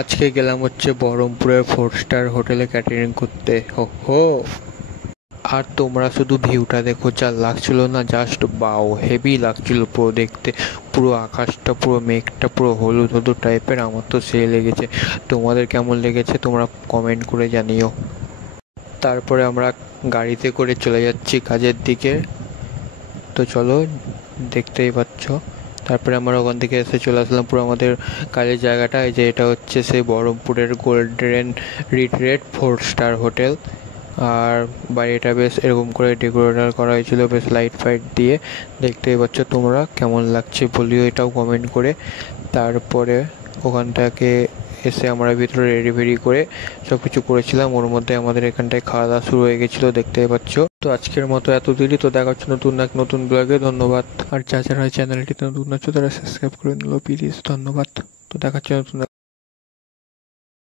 আজকে গেলাম হচ্ছে বহরমপুরের 4 স্টার হোটেলে ক্যাটারিং করতে। হো হো। আর তোমরা শুধু ভিউটা দেখো, যা লাগছিল না, জাস্ট বাও, হেভি লাগছিল পুরো দেখতে। পুরো আকাশটা, পুরো মেঘটা পুরো হলুদ হলুদ টাইপের। আমার তো সেই লেগেছে। তোমাদের কেমন লেগেছে তোমরা কমেন্ট করে জানিও। তারপরে আমরা গাড়িতে করে চলে যাচ্ছি কাজের দিকে। তো চলো, দেখতেই পাচ্ছ। তারপরে আমরা ওখান থেকে এসে চলে আসলাম পুরো আমাদের কাজের জায়গাটা। এই যে এটা হচ্ছে সেই বহরমপুরের গোল্ডেন রিট্রিট 4 স্টার হোটেল। আর বাড়িটা বেশ এরকম করে ডেকোরেট করা হয়েছিল, বেশ লাইট ফাইট দিয়ে। দেখতেই পাচ্ছ তোমরা, কেমন লাগছে বলিও এটাও কমেন্ট করে। তারপরে ওখানটাকে এসে আমরা ভিতরে রেডি ফেডি করে সব কিছু করেছিলাম। ওর মধ্যে আমাদের এখানটায় খাওয়া দাওয়া শুরু হয়ে গেছিলো, দেখতেই পাচ্ছ। তো আজকের মতো এত দেরি। তো দেখা হচ্ছে নতুন এক নতুন ব্লগে। ধন্যবাদ। আর যারা চ্যানেলটিতে নতুন আছো তারা সাবস্ক্রাইব করে নিল প্লিজ। ধন্যবাদ। তো দেখা হচ্ছে নতুন